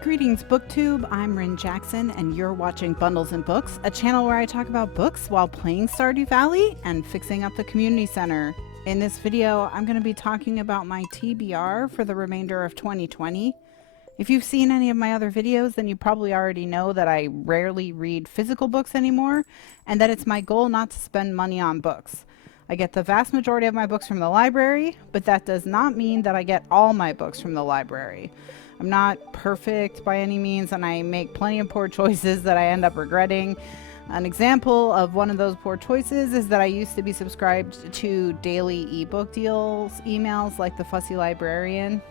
Greetings, BookTube. I'm Ryn Jackson, and you're watching Bundles and Books, a channel where I talk about books while playing Stardew Valley and fixing up the community center. In this video, I'm going to be talking about my TBR for the remainder of 2020. If you've seen any of my other videos, then you probably already know that I rarely read physical books anymore, and that it's my goal not to spend money on books. I get the vast majority of my books from the library, but that does not mean that I get all my books from the library. I'm not perfect by any means, and I make plenty of poor choices that I end up regretting. An example of one of those poor choices is that I used to be subscribed to daily ebook deals emails like the Fussy Librarian.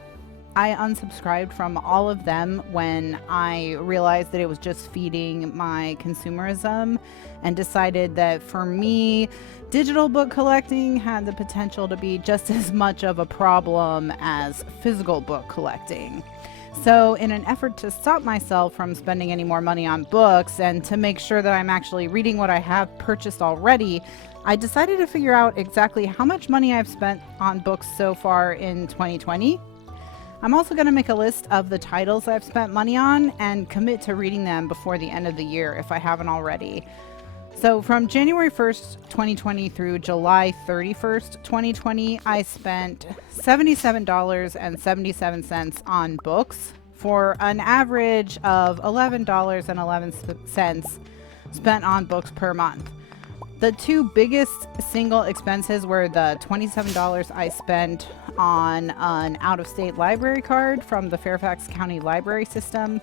I unsubscribed from all of them when I realized that it was just feeding my consumerism, and decided that for me, digital book collecting had the potential to be just as much of a problem as physical book collecting. So in an effort to stop myself from spending any more money on books and to make sure that I'm actually reading what I have purchased already, I decided to figure out exactly how much money I've spent on books so far in 2020. I'm also going to make a list of the titles I've spent money on and commit to reading them before the end of the year if I haven't already. So from January 1st, 2020 through July 31st, 2020, I spent $77.77 on books for an average of $11.11 spent on books per month. The two biggest single expenses were the $27 I spent on an out-of-state library card from the Fairfax County Library System,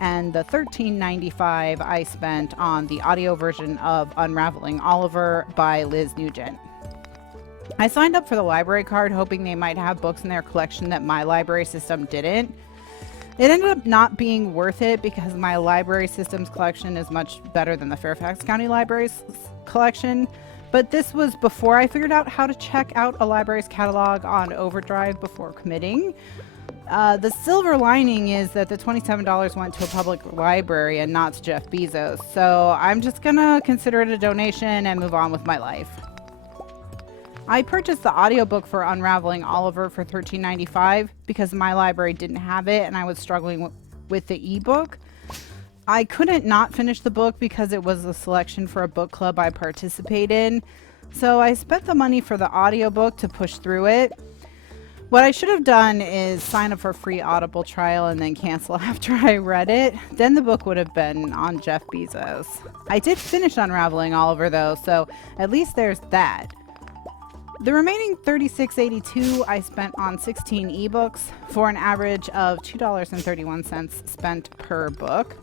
and the $13.95 I spent on the audio version of Unraveling Oliver by Liz Nugent. I signed up for the library card hoping they might have books in their collection that my library system didn't. It ended up not being worth it because my library system's collection is much better than the Fairfax County Library's collection, but this was before I figured out how to check out a library's catalog on Overdrive before committing. The silver lining is that the $27 went to a public library and not to Jeff Bezos, so I'm just gonna consider it a donation and move on with my life. I purchased the audiobook for Unraveling Oliver for $13.95 because my library didn't have it and I was struggling with the ebook. I couldn't not finish the book because it was a selection for a book club I participate in, so I spent the money for the audiobook to push through it. What I should have done is sign up for a free Audible trial and then cancel after I read it. Then the book would have been on Jeff Bezos. I did finish Unraveling Oliver though, so at least there's that. The remaining $36.82 I spent on 16 ebooks for an average of $2.31 spent per book.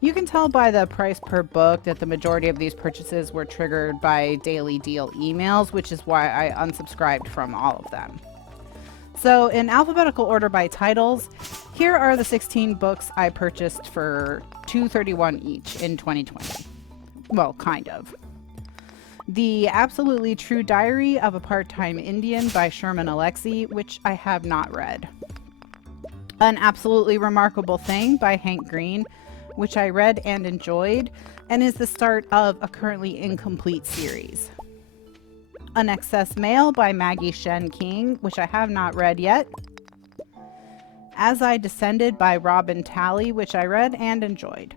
You can tell by the price per book that the majority of these purchases were triggered by daily deal emails, which is why I unsubscribed from all of them. So in alphabetical order by titles, here are the 16 books I purchased for $2.31 each in 2020. Well, kind of. The Absolutely True Diary of a Part-Time Indian by Sherman Alexie, which I have not read. An Absolutely Remarkable Thing by Hank Green, which I read and enjoyed, and is the start of a currently incomplete series. An Excess Mail by Maggie Shen King, which I have not read yet. As I Descended by Robin Talley, which I read and enjoyed.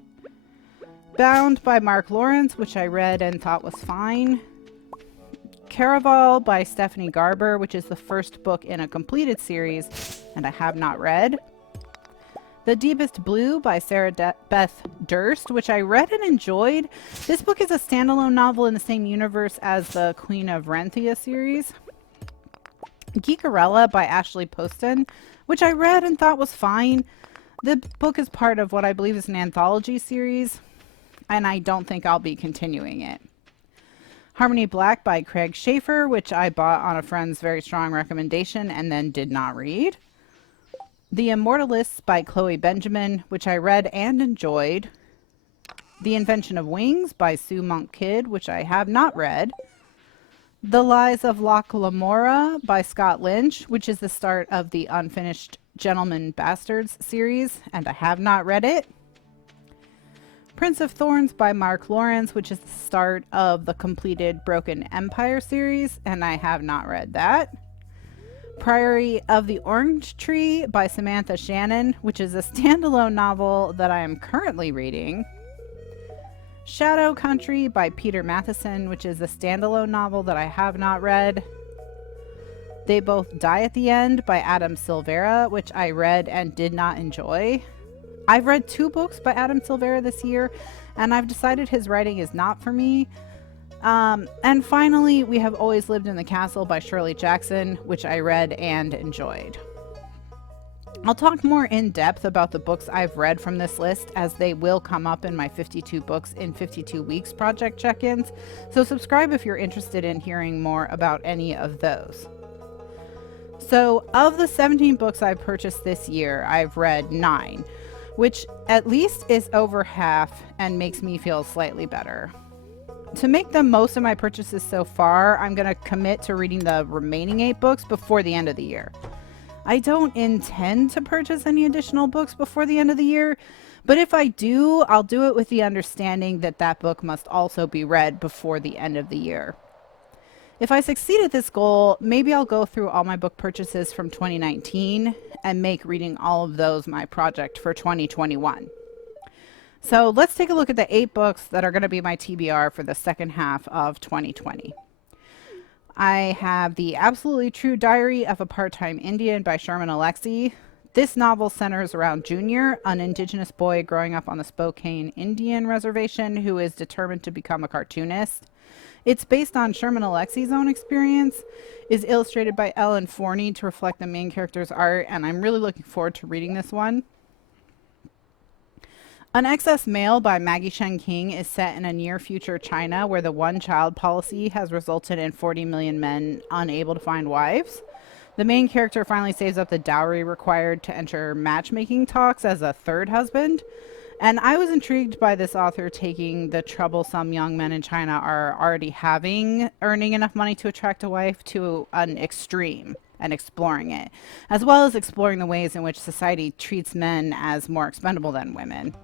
Bound by Mark Lawrence, which I read and thought was fine. Caraval by Stephanie Garber, which is the first book in a completed series, and I have not read. The Deepest Blue by Beth Durst, which I read and enjoyed. This book is a standalone novel in the same universe as the Queen of Renthia series. Geekarella by Ashley Poston, which I read and thought was fine. The book is part of what I believe is an anthology series, and I don't think I'll be continuing it. Harmony Black by Craig Schaefer, which I bought on a friend's very strong recommendation and then did not read. The Immortalists by Chloe Benjamin, which I read and enjoyed. The Invention of Wings by Sue Monk Kidd, which I have not read. The Lies of Loch Lamora by Scott Lynch, which is the start of the unfinished Gentleman Bastards series, and I have not read it. Prince of Thorns by Mark Lawrence, which is the start of the completed Broken Empire series, and I have not read that. Priory of the Orange Tree by Samantha Shannon, which is a standalone novel that I am currently reading. Shadow Country by Peter Matheson, which is a standalone novel that I have not read. They Both Die at the End by Adam Silvera, which I read and did not enjoy. I've read 2 books by Adam Silvera this year, and I've decided his writing is not for me. And finally, We Have Always Lived in the Castle by Shirley Jackson, which I read and enjoyed. I'll talk more in depth about the books I've read from this list, as they will come up in my 52 books in 52 weeks project check-ins, so subscribe if you're interested in hearing more about any of those. So, of the 17 books I've purchased this year, I've read 9, which at least is over half and makes me feel slightly better. To make the most of my purchases so far, I'm going to commit to reading the remaining 8 books before the end of the year. I don't intend to purchase any additional books before the end of the year, but if I do, I'll do it with the understanding that that book must also be read before the end of the year. If I succeed at this goal, maybe I'll go through all my book purchases from 2019 and make reading all of those my project for 2021. So let's take a look at the 8 books that are going to be my TBR for the second half of 2020. I have The Absolutely True Diary of a Part-Time Indian by Sherman Alexie. This novel centers around Junior, an indigenous boy growing up on the Spokane Indian Reservation who is determined to become a cartoonist. It's based on Sherman Alexie's own experience, is illustrated by Ellen Forney to reflect the main character's art, and I'm really looking forward to reading this one. An Excess Mail by Maggie Shen King is set in a near-future China where the one-child policy has resulted in 40 million men unable to find wives. The main character finally saves up the dowry required to enter matchmaking talks as a third husband. And I was intrigued by this author taking the trouble some young men in China are already having, earning enough money to attract a wife, to an extreme, and exploring it, as well as exploring the ways in which society treats men as more expendable than women.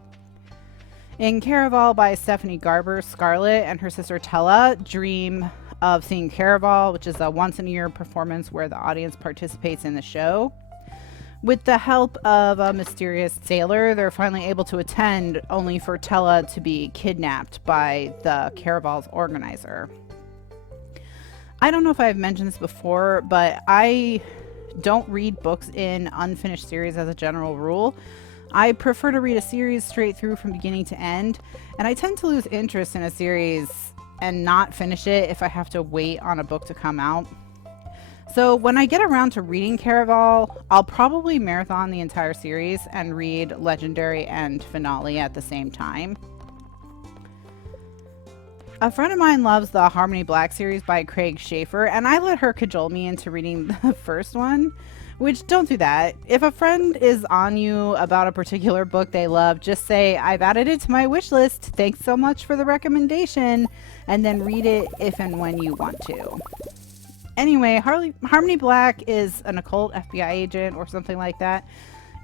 In Caraval by Stephanie Garber, Scarlett and her sister Tella dream of seeing Caraval, which is a once-in-a-year performance where the audience participates in the show. With the help of a mysterious sailor, they're finally able to attend, only for Tella to be kidnapped by the Caraval's organizer. I don't know if I've mentioned this before, but I don't read books in unfinished series as a general rule. I prefer to read a series straight through from beginning to end, and I tend to lose interest in a series and not finish it if I have to wait on a book to come out. So when I get around to reading Caraval, I'll probably marathon the entire series and read Legendary and Finale at the same time. A friend of mine loves the Harmony Black series by Craig Schaefer, and I let her cajole me into reading the first one. Which, don't do that. If a friend is on you about a particular book they love, just say, I've added it to my wish list. Thanks so much for the recommendation. And then read it if and when you want to. Anyway, Harmony Black is an occult FBI agent or something like that.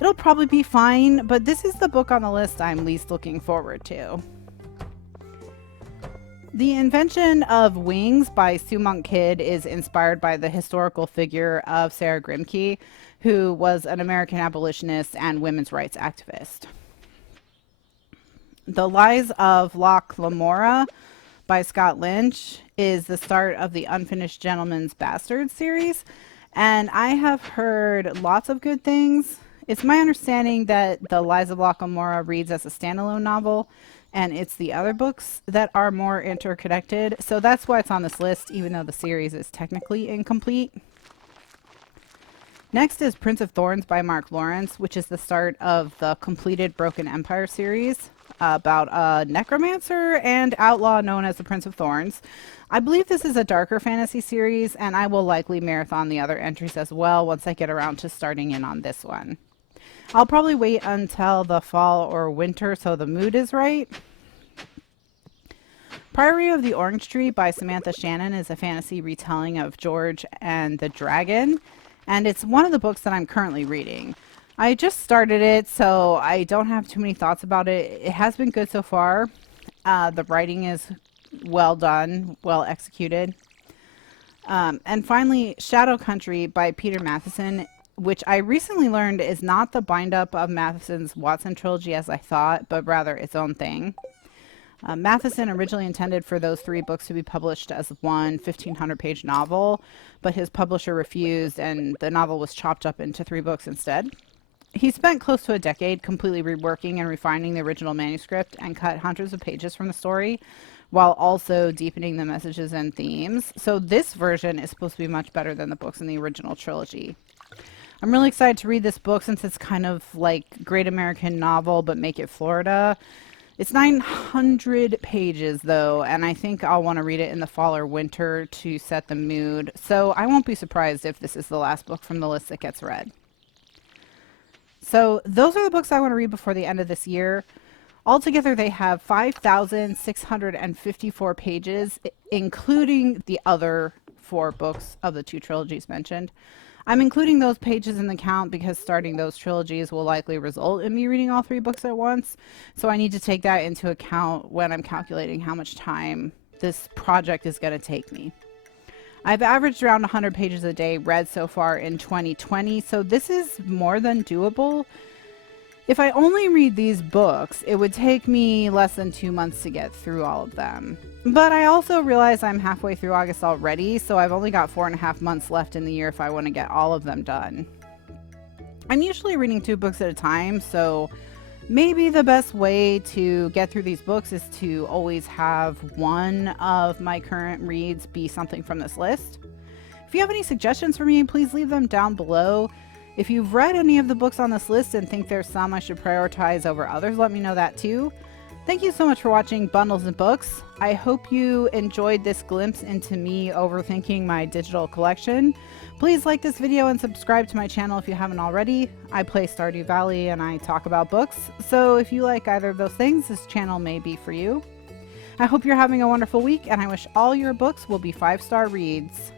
It'll probably be fine, but this is the book on the list I'm least looking forward to. The Invention of Wings by Sue Monk Kidd is inspired by the historical figure of Sarah Grimke, who was an American abolitionist and women's rights activist. The Lies of Locke Lamora by Scott Lynch is the start of the Unfinished Gentleman's Bastard series, and I have heard lots of good things. It's my understanding that The Lies of Locke Lamora reads as a standalone novel, and it's the other books that are more interconnected, so that's why it's on this list, even though the series is technically incomplete. Next is Prince of Thorns by Mark Lawrence, which is the start of the completed Broken Empire series about a necromancer and outlaw known as the Prince of Thorns. I believe this is a darker fantasy series, and I will likely marathon the other entries as well once I get around to starting in on this one. I'll probably wait until the fall or winter so the mood is right. Priory of the Orange Tree by Samantha Shannon is a fantasy retelling of George and the Dragon, and it's one of the books that I'm currently reading. I just started it, so I don't have too many thoughts about it. It has been good so far. The writing is well done, well executed. And finally, Shadow Country by Peter Matheson, which I recently learned is not the bind-up of Matheson's Watson trilogy as I thought, but rather its own thing. Matheson originally intended for those 3 books to be published as one 1,500-page novel, but his publisher refused, and the novel was chopped up into 3 books instead. He spent close to a decade completely reworking and refining the original manuscript and cut hundreds of pages from the story, while also deepening the messages and themes. So this version is supposed to be much better than the books in the original trilogy. I'm really excited to read this book since it's kind of like Great American Novel, but make it Florida. It's 900 pages, though, and I think I'll want to read it in the fall or winter to set the mood, so I won't be surprised if this is the last book from the list that gets read. So those are the books I want to read before the end of this year. Altogether, they have 5,654 pages, including the other 4 books of the 2 trilogies mentioned. I'm including those pages in the count because starting those trilogies will likely result in me reading all 3 books at once. So I need to take that into account when I'm calculating how much time this project is going to take me. I've averaged around 100 pages a day read so far in 2020, so this is more than doable. If I only read these books, it would take me less than 2 months to get through all of them. But I also realize I'm halfway through August already, so I've only got 4.5 months left in the year if I want to get all of them done. I'm usually reading 2 books at a time, so maybe the best way to get through these books is to always have one of my current reads be something from this list. If you have any suggestions for me, please leave them down below. If you've read any of the books on this list and think there's some I should prioritize over others, let me know that too. Thank you so much for watching Bundles and Books. I hope you enjoyed this glimpse into me overthinking my digital collection. Please like this video and subscribe to my channel if you haven't already. I play Stardew Valley and I talk about books, so if you like either of those things, this channel may be for you. I hope you're having a wonderful week, and I wish all your books will be 5-star reads.